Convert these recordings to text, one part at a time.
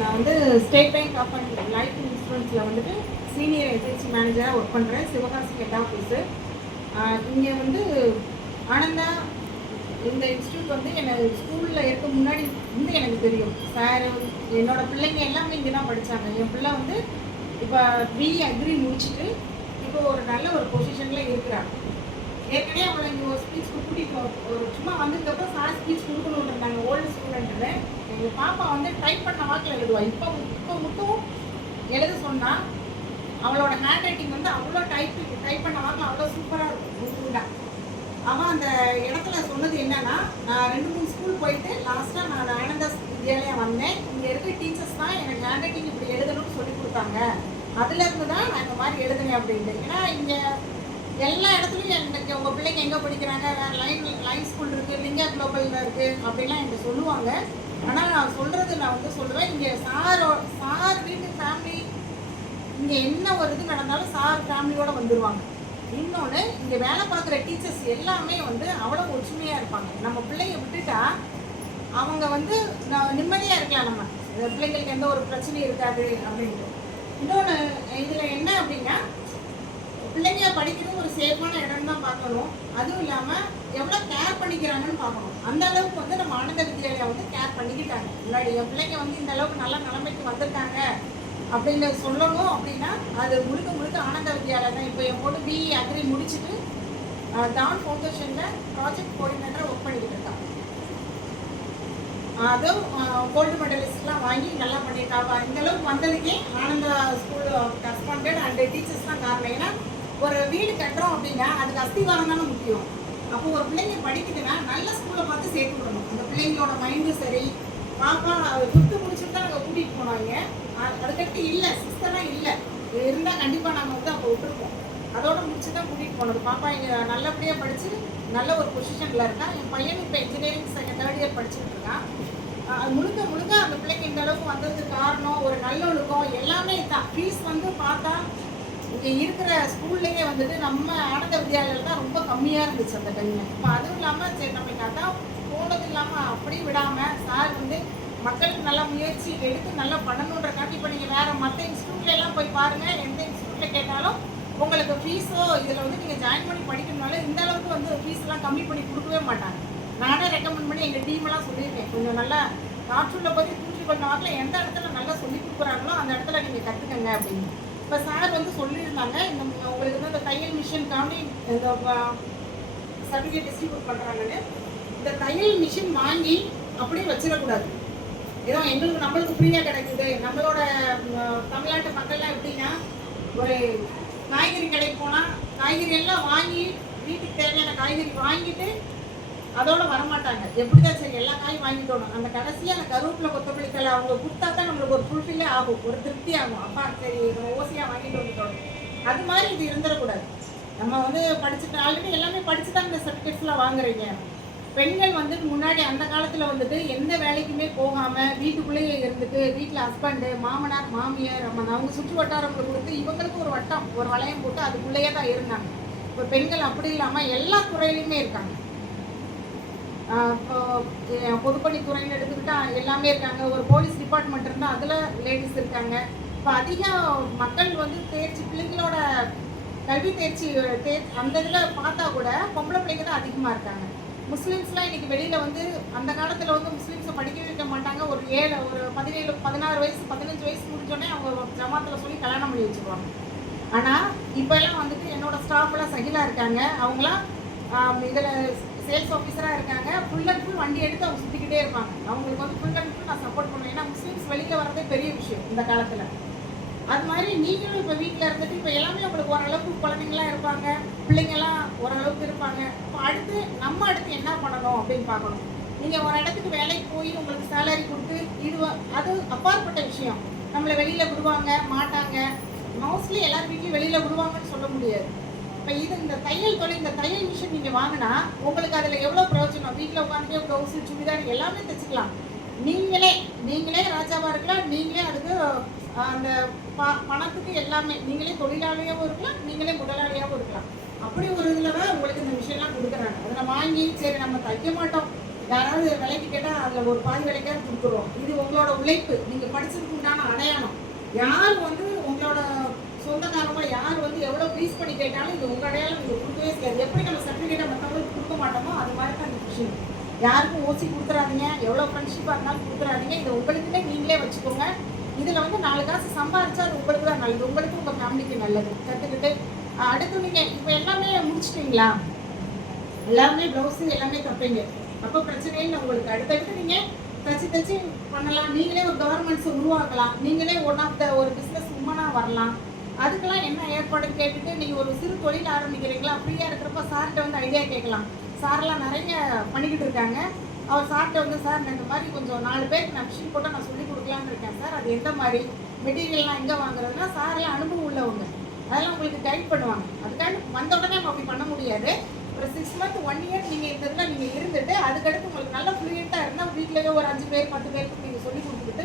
நான் வந்து state Bank of life இன்சூரன்ஸில் வந்துட்டு சீனியர் எஸ்ஹெச்சி மேனேஜராக ஒர்க் பண்ணுறேன். Sivakasi head office. இங்கே வந்து ஆனந்தா இந்த இன்ஸ்டியூட் வந்து என்னை ஸ்கூலில் இருக்க முன்னாடி வந்து எனக்கு தெரியும். சார் என்னோடய பிள்ளைங்க எல்லாமே இங்கே தான் படித்தாங்க. என் பிள்ளை வந்து இப்போ பிஇ அக்ரி முடிச்சுட்டு இப்போ ஒரு நல்ல ஒரு பொசிஷனில் இருக்கிறாங்க. ஏற்கனவே அவங்களை இங்கே ஒரு ஸ்பீச் கூட்டிகிட்டு ஒரு சும்மா வந்ததுக்கப்புறம் சார் ஸ்பீச் கொடுக்கணுன்னு இருந்தாங்க. ஓல்டு ஸ்டூடெண்ட்டு எங்கள் பாப்பா வந்து டைப் பண்ண வாக்கில் எழுதுவா. இப்போ மட்டும் எழுத சொன்னால் அவளோட ஹேண்ட் ரைட்டிங் வந்து அவ்வளோ டைப் பண்ண வாக்கில் அவ்வளோ சூப்பராக இருக்கும். அவன் அந்த இடத்துல சொன்னது என்னன்னா, நான் 2-3 ஸ்கூல் போயிட்டு லாஸ்ட்டாக நான் ஆனந்தா வித்யாலயம் வந்தேன். இங்கே இருக்க டீச்சர்ஸ் தான் எனக்கு ஹேண்ட் ரைட்டிங் இப்படி எழுதணும்னு சொல்லி கொடுத்தாங்க. அதுலேருந்து தான் நான் இந்த மாதிரி எழுதுனேன் அப்படின்ட்டு. ஏன்னா இங்கே எல்லா இடத்துலையும் எனக்கு உங்கள் பிள்ளைங்க எங்கே படிக்கிறாங்க, வேறு லைன் ஸ்கூல் இருக்குது, லிங்கா குளோபலில் இருக்குது அப்படின்லாம் எனக்கு சொல்லுவாங்க. ஆனால் நான் சொல்கிறது நான் வந்து சொல்லுவேன், இங்கே சார் வீட்டு ஃபேமிலி இங்கே என்ன ஒரு இது நடந்தாலும் சார் ஃபேமிலியோடு வந்துடுவாங்க. இன்னொன்று இங்கே வேலை பார்க்குற டீச்சர்ஸ் எல்லாமே வந்து அவ்வளோ ஒற்றுமையாக இருப்பாங்க. நம்ம பிள்ளைங்க விட்டுட்டா அவங்க வந்து நிம்மதியாக இருக்கலாம். நம்ம பிள்ளைங்களுக்கு எந்த ஒரு பிரச்சனையும் இருக்காது அப்படின்ட்டு. இன்னொன்று இதில் என்ன அப்படின்னா, பிள்ளைங்க படிக்கிறது ஒரு சேஃபான இடம் தான் பார்க்கணும். அதுவும் இல்லாமல் எவ்வளோ கேர் பண்ணிக்கிறாங்கன்னு பார்க்கணும். அந்த அளவுக்கு வந்து நம்ம ஆனந்த வித்யாலயா வந்து கேர் பண்ணிக்கிட்டாங்க. முன்னாடி என் பிள்ளைங்க வந்து இந்த அளவுக்கு நல்ல நிலைமைக்கு வந்திருக்காங்க அப்படின்னு சொல்லணும் அப்படின்னா அது முழுக்க ஆனந்த வித்யாலயா தான். இப்போ என் பொண்ணு பிஇ அக்ரி முடிச்சுட்டு டான் ஃபவுண்டேஷனில் ப்ராஜெக்ட் கோஆர்டினேட்டராக ஒர்க் பண்ணிக்கிட்டு இருக்காங்க. அதுவும் கோல்டு மெடலிஸ்ட்லாம் வாங்கி நல்லா பண்ணியிருக்காங்க. இந்த அளவுக்கு வந்ததுக்கே Ananda school correspondent and teachers தான் காரணம். ஏன்னா ஒரு வீடு கட்டுறோம் அப்படின்னா அதுக்கு அஸ்திவாரம் தானே முக்கியம். அப்போ ஒரு பிள்ளைங்க படிக்குதுன்னா நல்ல ஸ்கூலை பார்த்து சேர்த்து விடணும். அந்த பிள்ளைங்களோட மைண்டும் சரி. பாப்பா 5th முடிச்சுட்டு தான் நாங்கள் கூட்டிகிட்டு போனாங்க. அதுக்கடுத்து இல்லை, 6th இல்லை இருந்தால் கண்டிப்பாக நாங்கள் வந்து அப்போ விட்டுருப்போம். அதோட முடிச்சு தான் கூட்டிகிட்டு போனது. பாப்பா இங்கே நல்லபடியாக படித்து நல்ல ஒரு பொசிஷனில் இருக்கான். என் பையன் இப்போ இன்ஜினியரிங் 3rd இயர் படிச்சுட்டு இருக்கான். முழுக்க அந்த பிள்ளைங்க இந்த அளவுக்கு வந்ததுக்கு காரணம் ஒரு நல்லொழுக்கம் எல்லாமே தான். ஃபீஸ் வந்து பார்த்தா இங்கே இருக்கிற ஸ்கூல்லையே வந்துட்டு நம்ம ஆனந்த வித்யாலயம் தான் ரொம்ப கம்மியாக இருந்துச்சு அந்த டைமில். இப்போ அதுவும் இல்லாமல் சரி நம்மளுக்கு அதான் போனது இல்லாமல் அப்படியே விடாமல் சார் வந்து மக்களுக்கு நல்லா முயற்சி எடுத்து நல்லா பண்ணணுன்றக்காண்டி. இப்போ நீங்கள் வேறு மற்ற இன்ஸ்டியூட்லாம் போய் பாருங்கள், எந்த இன்ஸ்டியூட்டில் கேட்டாலும் உங்களுக்கு ஃபீஸோ இதில் வந்து நீங்கள் ஜாயின் பண்ணி படிக்கணுனாலும் இந்த அளவுக்கு வந்து ஃபீஸ்லாம் கம்மி பண்ணி கொடுக்கவே மாட்டாங்க. நானே ரெக்கமெண்ட் பண்ணி எங்கள் டீமெல்லாம் சொல்லியிருக்கேன், கொஞ்சம் நல்லா காற்றுள்ள போய் தூக்கி பண்ண வாக்கில் எந்த இடத்துல நல்லா சொல்லி கொடுக்குறாங்களோ அந்த இடத்துல நீங்கள் கற்றுக்கங்க அப்படின்னு. இப்போ சார் வந்து சொல்லியிருந்தாங்க, இந்த உங்களுக்கு வந்து இந்த தையல் மிஷின்காண்டி இந்த சர்டிஃபிகேட் டிஸ்ட்ரிபியூட் பண்ணுறாங்கன்னு. இந்த தையல் மிஷின் வாங்கி அப்படியே வச்சிடக்கூடாது. ஏதோ நம்மளுக்கு ஃப்ரீயாக கிடைக்குது. நம்மளோட தமிழ்நாட்டு மக்கள்லாம் எப்படின்னா, ஒரு காய்கறி கடைக்கு போனால் காய்கறி எல்லாம் வாங்கி வீட்டுக்கு தேவையான காய்கறி வாங்கிட்டு அதோட வரமாட்டாங்க. எப்படி தான் சரி எல்லா காயும் வாங்கிட்டோணும். அந்த கடைசியாக அந்த கருவேப்பிலை கொத்தமல்லித்தலை அவங்க கொடுத்தா தான் நம்மளுக்கு ஒரு ஃபுல்ஃபில்லே ஆகும், ஒரு திருப்தி ஆகும். அப்பா சரி நம்ம ஓசியாக வாங்கிட்டு வந்துட்டோம். அது மாதிரி இது இருந்துடக்கூடாது. நம்ம வந்து படிச்சுட்டு ஆல்ரெடி எல்லாமே படித்து தான் இந்த சர்டிஃபிகேட்ஸ்லாம் வாங்குறீங்க. பெண்கள் வந்து முன்னாடி அந்த காலத்தில் வந்துட்டு எந்த வேலைக்குமே போகாமல் வீட்டுக்குள்ளேயே இருந்துட்டு வீட்டில் ஹஸ்பண்டு மாமனார் மாமியார் அவங்க சுற்று வட்டாரங்களை கொடுத்து இவங்களுக்கு ஒரு வட்டம் ஒரு வளையம் போட்டு அதுக்குள்ளேயே தான் இருந்தாங்க. இப்போ பெண்கள் அப்படி இல்லாமல் எல்லா துறையிலையுமே இருக்காங்க. இப்போ பொதுப்பணித்துறைன்னு எடுத்துக்கிட்டால் எல்லாமே இருக்காங்க. ஒரு போலீஸ் டிபார்ட்மெண்ட் இருந்தால் அதில் லேடிஸ் இருக்காங்க. இப்போ அதிக மக்கள் வந்து தேர்ச்சி பிள்ளைங்களோட கல்வி தேர்ச்சி அந்த இதில் பார்த்தா கூட பொம்பளை பிள்ளைங்க தான் அதிகமாக இருக்காங்க. முஸ்லீம்ஸ்லாம் இன்றைக்கி வெளியில் வந்து அந்த காலத்தில் வந்து முஸ்லீம்ஸை படிக்க வைக்க மாட்டாங்க. ஒரு 17 16 வயசு 15 வயசு முடிஞ்சோடனே அவங்க ஜமாத்தில் சொல்லி கல்யாணம் பண்ணி வச்சுருவாங்க. ஆனால் இப்போல்லாம் வந்துட்டு என்னோடய ஸ்டாஃப்லாம் சகிலாக இருக்காங்க. அவங்களாம் இதில் சேல்ஸ் ஆஃபீஸராக இருக்காங்க. ஃபுல் அண்ட் ஃபுல் வண்டி எடுத்து அவங்க சுற்றிக்கிட்டே இருப்பாங்க. அவங்களுக்கு வந்து ஃபுல் அண்ட் ஃபுல் நான் சப்போர்ட் பண்ணுவேன். ஏன்னா முஸ்லீம்ஸ் வெளியில் வரதே பெரிய விஷயம் இந்த காலத்தில். அது மாதிரி நீங்களும் இப்போ வீட்டில் இருந்துட்டு இப்போ எல்லாமே உங்களுக்கு ஓரளவுக்கு குழந்தைங்களாம் இருப்பாங்க, பிள்ளைங்கள்லாம் ஓரளவுக்கு இருப்பாங்க. இப்போ அடுத்து என்ன பண்ணணும் அப்படின்னு பார்க்கணும். நீங்கள் ஒரு இடத்துக்கு வேலைக்கு போய் உங்களுக்கு சேலரி கொடுத்து அது அப்பாற்பட்ட விஷயம். நம்மளை வெளியில் விடுவாங்க மாட்டாங்க. மோஸ்ட்லி எல்லார் வீட்லையும் வெளியில் விடுவாங்கன்னு சொல்ல முடியாது. இப்போ இந்த தையல் தொழில் இந்த தையல் மிஷின் நீங்கள் வாங்கினா உங்களுக்கு அதில் எவ்வளோ பிரயோஜனம். வீட்டில் உட்காந்துட்டே ப்ளவுஸு சுடிதார் எல்லாமே தைச்சிக்கலாம். நீங்களே ராஜாவாக இருக்கலாம். நீங்களே அதுக்கு அந்த பணத்துக்கு எல்லாமே நீங்களே தொழிலாளியாகவும் இருக்கலாம், நீங்களே முதலாளியாகவும் இருக்கலாம். அப்படி ஒரு இதில் தான் உங்களுக்கு இந்த மிஷின்லாம் கொடுக்குறாங்க. அதில் வாங்கி சரி நம்ம தைக்க மாட்டோம் யாராவது விலைக்கு கேட்டால் அதில் ஒரு பாதி விலைக்காக கொடுத்துருவோம். இது உங்களோட உழைப்பு, நீங்கள் படிச்சதுக்கு உண்டான அடையாளம். யார் வந்து உங்களோட சொந்தக்காரங்க யார் வந்து எவ்வளோ ப்ளீஸ் பண்ணி கேட்டாலும் இது உங்கள் அடையாளம், நீங்கள் கொடுக்கவே செய்யாது. எப்படி நம்ம சர்டிஃபிகேட்டை மற்றவங்களுக்கு கொடுக்க மாட்டோமோ அது மாதிரி தான் இந்த விஷயம். யாருக்கும் ஓசி கொடுத்துறாதீங்க, எவ்வளோ ஃப்ரெண்ட்ஷிப்பாக இருந்தாலும் கொடுத்துறாதீங்க. இது உங்களுக்குன்னே நீங்களே வச்சுக்கோங்க. இதில் வந்து 4 காசு சம்பாரிச்சா அது உங்களுக்கு தான் நல்லது, உங்களுக்கு உங்கள் ஃபேமிலிக்கு நல்லது. கற்றுக்கிட்டு அடுத்து நீங்கள் இப்போ எல்லாமே முடிச்சிட்டிங்களா? எல்லாமே ப்ளவுஸு எல்லாமே தைப்பீங்க, அப்போ பிரச்சனை இல்லை உங்களுக்கு. அடுத்தடுத்து நீங்கள் தச்சு பண்ணலாம். நீங்களே ஒரு கவர்மெண்ட்ஸை உருவாக்கலாம். நீங்களே ஒன் ஆஃப் த ஒரு பிஸ்னஸ் உமனாக வரலாம். அதுக்கெல்லாம் என்ன ஏற்பாடுன்னு கேட்டுட்டு நீங்கள் ஒரு சிறு தொழில் ஆரம்பிக்கிறீங்களா, ஃப்ரீயாக இருக்கிறப்ப சார்கிட்ட வந்து ஐடியா கேட்கலாம். சாரெலாம் நிறைய பண்ணிக்கிட்டு இருக்காங்க. அவர் சார்கிட்ட வந்து, சார் நான் இந்த மாதிரி கொஞ்சம் 4 பேருக்கு நான் மிஷின் போட்டு நான் சொல்லிக் கொடுக்கலான்னு இருக்கேன் சார், அது எந்த மாதிரி மெட்டீரியல்லாம் எங்கே வாங்குறதுன்னா, சாரெல்லாம் அனுபவம் உள்ளவங்க, அதெல்லாம் உங்களுக்கு கைட் பண்ணுவாங்க. அதுக்காக வந்த உடனே நம்ம அப்படி பண்ண முடியாது. ஒரு 6 மந்த் 1 இயர் நீங்கள் இந்த இதில் நீங்கள் இருந்துட்டு அதுக்கடுத்து உங்களுக்கு நல்லா ஃப்ளூயண்ட்டாக இருந்தால் வீட்டிலேயே ஒரு 5 பேர் 10 பேருக்கு நீங்கள் சொல்லி கொடுத்துக்கிட்டு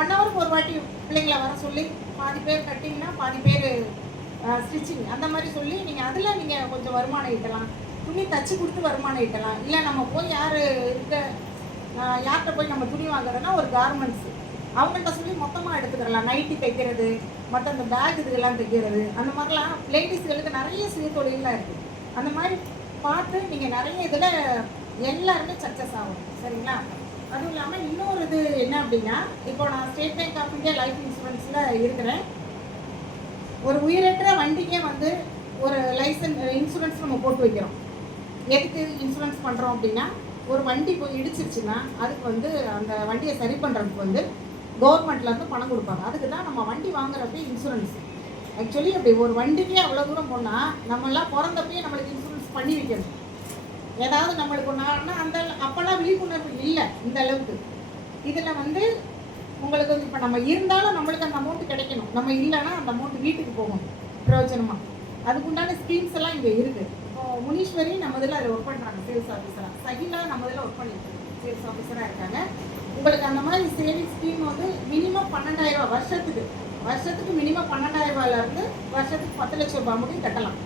1 ஹவருக்கு ஒரு வாட்டி பிள்ளைங்களை வர சொல்லி பாதி பேர் கட்டிங்கன்னா பாதி பேர் ஸ்டிச்சிங் அந்த மாதிரி சொல்லி நீங்கள் அதில் நீங்கள் கொஞ்சம் வருமானம் ஈட்டலாம். துணி தச்சு கொடுத்து வருமானம் ஈட்டலாம். இல்லை நம்ம போய் யார்கிட்ட போய் நம்ம துணி வாங்குறோன்னா ஒரு கார்மெண்ட்ஸு அவங்கள்ட்ட சொல்லி மொத்தமாக எடுத்துக்கிறலாம். நைட்டி தைக்கிறது, மற்ற அந்த பேக் இதுக்கெல்லாம் தைக்கிறது, அந்த மாதிரிலாம் லேடிஸ்களுக்கு நிறைய சுய தொழிலாம் இருக்குது. அந்த மாதிரி பார்த்து நீங்கள் நிறைய இதில் எல்லாருமே சக்ஸஸ் ஆகும். சரிங்களா? அதுவும் இல்லாமல் இன்னொரு இது என்ன அப்படின்னா, இப்போ நான் State Bank of India Life இன்சூரன்ஸில் இருக்கிறேன். ஒரு உயிரற்ற வண்டிக்கே வந்து ஒரு இன்சூரன்ஸ் நம்ம போட்டு வைக்கிறோம். எதுக்கு இன்சூரன்ஸ் பண்ணுறோம் அப்படின்னா, ஒரு வண்டி போய் இடிச்சிருச்சுன்னா அதுக்கு வந்து அந்த வண்டியை சரி பண்ணுறதுக்கு வந்து கவர்மெண்ட்லேருந்து பணம் கொடுப்பாங்க. அதுக்கு தான் நம்ம வண்டி வாங்குறப்ப இன்சூரன்ஸ். ஆக்சுவலி அப்படி ஒரு வண்டிக்கே அவ்வளோ தூரம் போனால் நம்மளாம் பிறந்தப்பயே நம்மளுக்கு இன்சூரன்ஸ் பண்ணி வைக்கணும். ஏதாவது நம்மளுக்கு ஒன்றுனா அந்த அப்போல்லாம் விழிப்புணர்வு இல்லை இந்த அளவுக்கு. இதில் வந்து உங்களுக்கு வந்து இப்போ நம்ம இருந்தாலும் நம்மளுக்கு அந்த அமௌண்ட்டு கிடைக்கணும், நம்ம இல்லைன்னா அந்த அமௌண்ட்டு வீட்டுக்கு போகணும் பிரயோஜனமாக. அதுக்குண்டான ஸ்கீம்ஸ் எல்லாம் இங்கே இருக்குது. இப்போது முனீஸ்வரி நம்ம இதில் அதை ஒர்க் பண்ணுறாங்க சேல்ஸ் ஆஃபீஸராக, சகிலா நம்ம இதில் ஒர்க் பண்ணிட்டு சேல்ஸ் ஆஃபீஸராக இருக்காங்க. உங்களுக்கு அந்த மாதிரி சேவிங்ஸ் ஸ்கீம் வந்து மினிமம் 12,000 ரூபா வருஷத்துக்கு மினிமம் 12,000 ரூபாயிலேருந்து வருஷத்துக்கு 10 லட்சம் ரூபாய் முடியும் கட்டலாம்.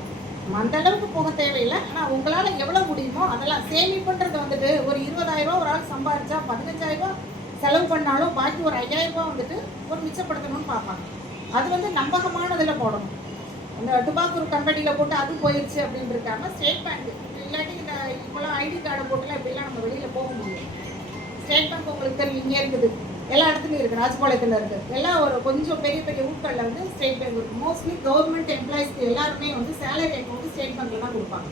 அந்த அளவுக்கு போக தேவையில்லை. ஆனால் உங்களால் எவ்வளோ முடியுமோ அதெல்லாம் சேமிப்புன்றது வந்துட்டு ஒரு 20,000 ரூபா ஒரு ஆள் சம்பாதிச்சா 15,000 ரூபா செலவு பண்ணாலும் பாக்கி ஒரு 5,000 ரூபா வந்துட்டு ஒரு மிச்சப்படுத்தணும்னு பார்ப்பாங்க. அது வந்து நம்பகமானதில் போடணும். அந்த டுபாக்கூர் கம்பெனியில் போட்டு அது போயிடுச்சு அப்படின்னு இருக்காம ஸ்டேட் பேங்க் இல்லாட்டி இந்த இப்போலாம் ஐடி கார்டை போட்டுலாம் இப்படிலாம் நம்ம வெளியில் போக முடியும். ஸ்டேட் பேங்க் உங்களுக்கு தெரியும் இங்கே இருக்குது, எல்லா இடத்துலையும் இருக்குது, ராஜபாளையத்தில் இருக்குது, எல்லாம் ஒரு கொஞ்சம் பெரிய பெரிய ஊர்களில் வந்து ஸ்டேட் பேங்க் இருக்குது. மோஸ்ட்லி கவர்மெண்ட் எம்ப்ளாயிஸ்க்கு எல்லாருமே வந்து சேலரி அக்கௌண்ட் ஸ்டேட் பேங்க்கில் தான் கொடுப்பாங்க.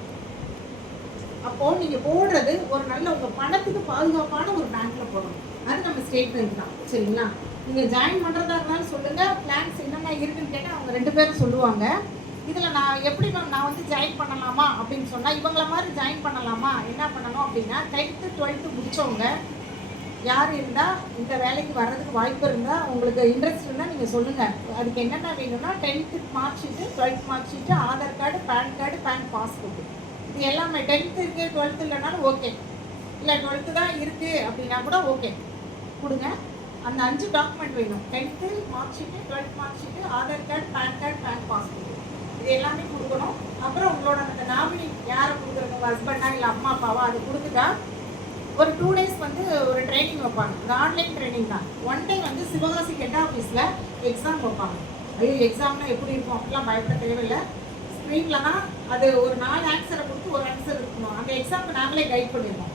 அப்போது நீங்கள் போடுறது ஒரு நல்ல உங்கள் பணத்துக்கு பாதுகாப்பான ஒரு பேங்க்கில் போடணும். அது நம்ம ஸ்டேட் பேங்க் தான். சரிங்களா? நீங்கள் ஜாயின் பண்ணுறதா இருந்தாலும் சொல்லுங்கள், பிளான்ஸ் என்னென்ன இருக்குதுன்னு கேட்டால் அவங்க 2 பேரும் சொல்லுவாங்க. இதில் நான் எப்படி நான் வந்து ஜாயின் பண்ணலாமா அப்படின்னு சொன்னால், இவங்கள மாதிரி ஜாயின் பண்ணலாமா, என்ன பண்ணணும் அப்படின்னா 10th 12th முடித்தவங்க யார் இருந்தால் இந்த வேலைக்கு வர்றதுக்கு வாய்ப்பு இருந்தால் உங்களுக்கு இன்ட்ரெஸ்ட் இருந்தால் நீங்கள் சொல்லுங்கள். அதுக்கு என்னென்ன வேணும்னா 10th mark sheet, 12th mark sheet, Aadhaar card, pan card, bank passbook, இது எல்லாமே. 10th இருக்குது 12th இல்லைனாலும் ஓகே, இல்லை 12th தான் இருக்குது அப்படின்னா கூட ஓகே கொடுங்க. அந்த 5 டாக்குமெண்ட் வேணும். 10th mark sheet, 12th mark sheet, Aadhaar card, pan card, bank passbook, இது எல்லாமே கொடுக்கணும். அப்புறம் உங்களோட அந்த நாமினி யாரை கொடுக்குறது, உங்கள் ஹஸ்பண்டா இல்லை அம்மா அப்பாவா, அது கொடுத்துட்டா ஒரு 2 days வந்து ஒரு ட்ரைனிங் வைப்பாங்க. அது ஆன்லைன் ட்ரைனிங் தான். 1 day வந்து சிவகாசி ஹெட் ஆஃபீஸில் எக்ஸாம் வைப்பாங்க. ஐயோ எக்ஸாம்னா எப்படி இருக்கும் அப்படிலாம் பயப்பட தேவையில்லை. ஸ்க்ரீனில் தான் அது ஒரு 4 ஆன்சரை கொடுத்து ஒரு ஆன்சர் இருக்கணும். அந்த எக்ஸாமுக்கு நாங்களே கைட் பண்ணிடுவோம்.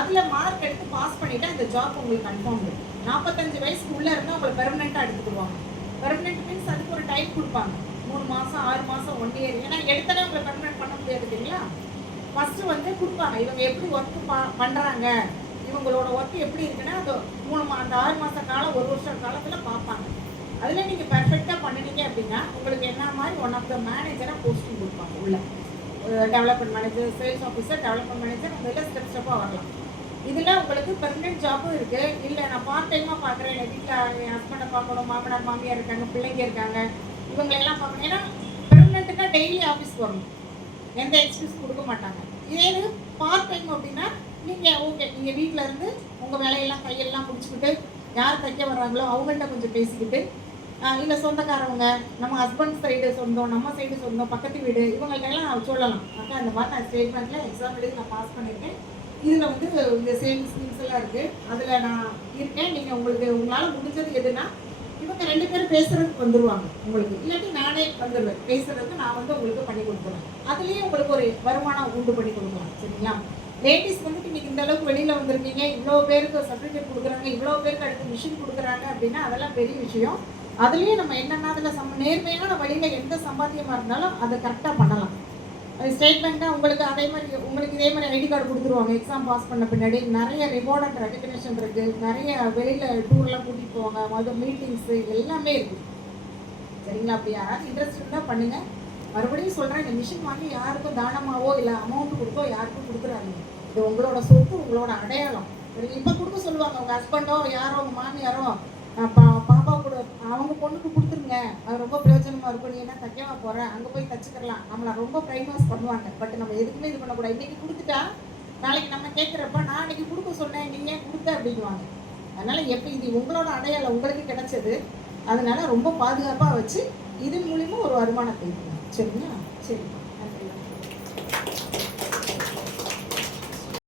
அதில் மார்க் எடுத்து பாஸ் பண்ணிவிட்டு அந்த ஜாப் உங்களுக்கு கன்ஃபார்ம் இருக்கும். 45 வயசுக்கு உள்ளே இருந்தால் உங்களை பெர்மனெண்ட்டாக எடுத்துக்கிடுவாங்க. பெர்மனெண்ட் மீன்ஸ் அதுக்கு ஒரு டைம் கொடுப்பாங்க, 3 மாதம் 6 மாதம் 1 year. ஏன்னா எடுத்தனே உங்களை பெர்மனெண்ட் பண்ண முடியாது இல்லைங்களா? ஃபஸ்ட்டு வந்து கொடுப்பாங்க, இவங்க எப்படி ஒர்க்கு பண்ணுறாங்க, இவங்களோட ஒர்க்கு எப்படி இருக்குன்னா அந்த 6 மாத காலம் 1 வருஷ காலத்தில் பார்ப்பாங்க. அதில் நீங்கள் பர்ஃபெக்டாக பண்ணினீங்க அப்படின்னா உங்களுக்கு என்ன மாதிரி ஒன் ஆஃப் த மேனேஜராக போஸ்டிங் கொடுப்பாங்க. உள்ள development manager, sales officer, development manager, நம்ம எல்லாம் ஸ்டெப்பாக வரலாம். இதில் உங்களுக்கு பெர்மனெண்ட் ஜாப்பும் இருக்குது. இல்லை நான் பார்ட் டைமாக பார்க்குறேன், என் வீட்டில் என் ஹஸ்பண்டை பார்க்கணும், மாமனார் மாமியார் இருக்காங்க, பிள்ளைங்க இருக்காங்க, இவங்களெல்லாம் பார்க்கணும். ஏன்னா பெர்மனெண்ட்டுனா டெய்லி ஆஃபீஸ் வரணும், எந்த எக்ஸ்கியூஸ் கொடுக்க மாட்டாங்க. இதே இது பார்ட் டைம் அப்படின்னா நீங்கள் ஓகே, நீங்கள் வீட்டில் இருந்து உங்கள் வேலையெல்லாம் கையெல்லாம் முடிச்சுக்கிட்டு யார் தைக்க வர்றாங்களோ அவங்கள்ட்ட கொஞ்சம் பேசிக்கிட்டு, இல்லை சொந்தக்காரவங்க, நம்ம ஹஸ்பண்ட் சைடு சொந்தம், நம்ம சைடு சொந்தம், பக்கத்து வீடு, இவங்கள்ட்டெல்லாம் சொல்லலாம். அக்கா இந்த மாதிரி நான் ஸ்டேட் பேங்க்கில் எக்ஸாம் எழுதி நான் பாஸ் பண்ணியிருக்கேன், இதில் வந்து இந்த சேவிங்ஸ் ஸ்கீம்ஸ் எல்லாம் இருக்குது. அதில் நான் இருக்கேன். நீங்கள் உங்களுக்கு உங்களால் முடிஞ்சது எதுனா இவங்க 2 பேரும் பேசுகிறதுக்கு வந்துடுவாங்க உங்களுக்கு. இல்லாட்டி நானே வந்துடுவேன் பேசுகிறதுக்கு. நான் வந்து உங்களுக்கு பண்ணி கொடுக்குறேன். அதுலேயே உங்களுக்கு ஒரு வருமானம் உண்டு பண்ணி கொடுக்கலாம். சரிங்களா? லேடிஸ் வந்துட்டு இன்றைக்கி இந்த அளவுக்கு வெளியில் வந்திருக்கீங்க, இவ்வளோ பேருக்கு சர்டிஃபிகேட் கொடுக்குறாங்க, இவ்வளோ பேருக்கு அடுத்து மிஷின் கொடுக்குறாங்க அப்படின்னா அதெல்லாம் பெரிய விஷயம். அதுலேயும் நம்ம என்னென்னா அதில் நேர்மையான வழியில் எந்த சம்பாத்தியமாக இருந்தாலும் அதை கரெக்டாக பண்ணலாம். ஸ்டேட் பேங்க்னா உங்களுக்கு அதே மாதிரி உங்களுக்கு இதே மாதிரி ஐடி கார்டு கொடுத்துருவாங்க. எக்ஸாம் பாஸ் பண்ண பின்னாடி நிறைய ரிவார்ட் அண்ட் ரெகக்னேஷன் இருக்குது. நிறைய வெளியில் டூர்லாம் கூட்டிகிட்டு போவாங்க, மொதல் மீட்டிங்ஸு எல்லாமே இருக்குது. சரிங்களா? அப்படி யாராவது இன்ட்ரெஸ்ட் இருந்தால் பண்ணுங்கள். மறுபடியும் சொல்கிறேன், இந்த மிஷின் வாங்கி யாருக்கும் தானமாவோ இல்லை அமௌண்ட்டு கொடுத்தோ யாருக்கும் கொடுக்குறாங்க. இது உங்களோட சொத்து, உங்களோட அடையாளம். சரி, இப்போ கொடுக்க சொல்லுவாங்க உங்கள் ஹஸ்பண்டோ யாரோ உங்கள் மாமியாரோ பாப்பா கூட அவங்க பொண்ணுக்கு கொடுத்துருங்க, அது ரொம்ப பிரயோஜனமாக இருக்கும். நீ என்ன தைக்கவா போகிற, அங்கே போய் தச்சுக்கலாம். நம்மளை ரொம்ப ப்ரைம் வாஷ் பண்ணுவாங்க. பட் நம்ம எதுக்குமே இது பண்ணக்கூடாது. இன்றைக்கி கொடுத்துட்டா நாளைக்கு நம்ம கேட்குறப்ப நான் அன்றைக்கி கொடுக்க சொன்னேன், நீ ஏன் கொடுத்த அப்படிங்குவாங்க. அதனால் எப்போ இது உங்களோட அடையாளம், உங்களுக்கு கிடைச்சது. அதனால ரொம்ப பாதுகாப்பாக வச்சு இதன் மூலிமா ஒரு வருமானத்தை. சரிங்களா? சரி.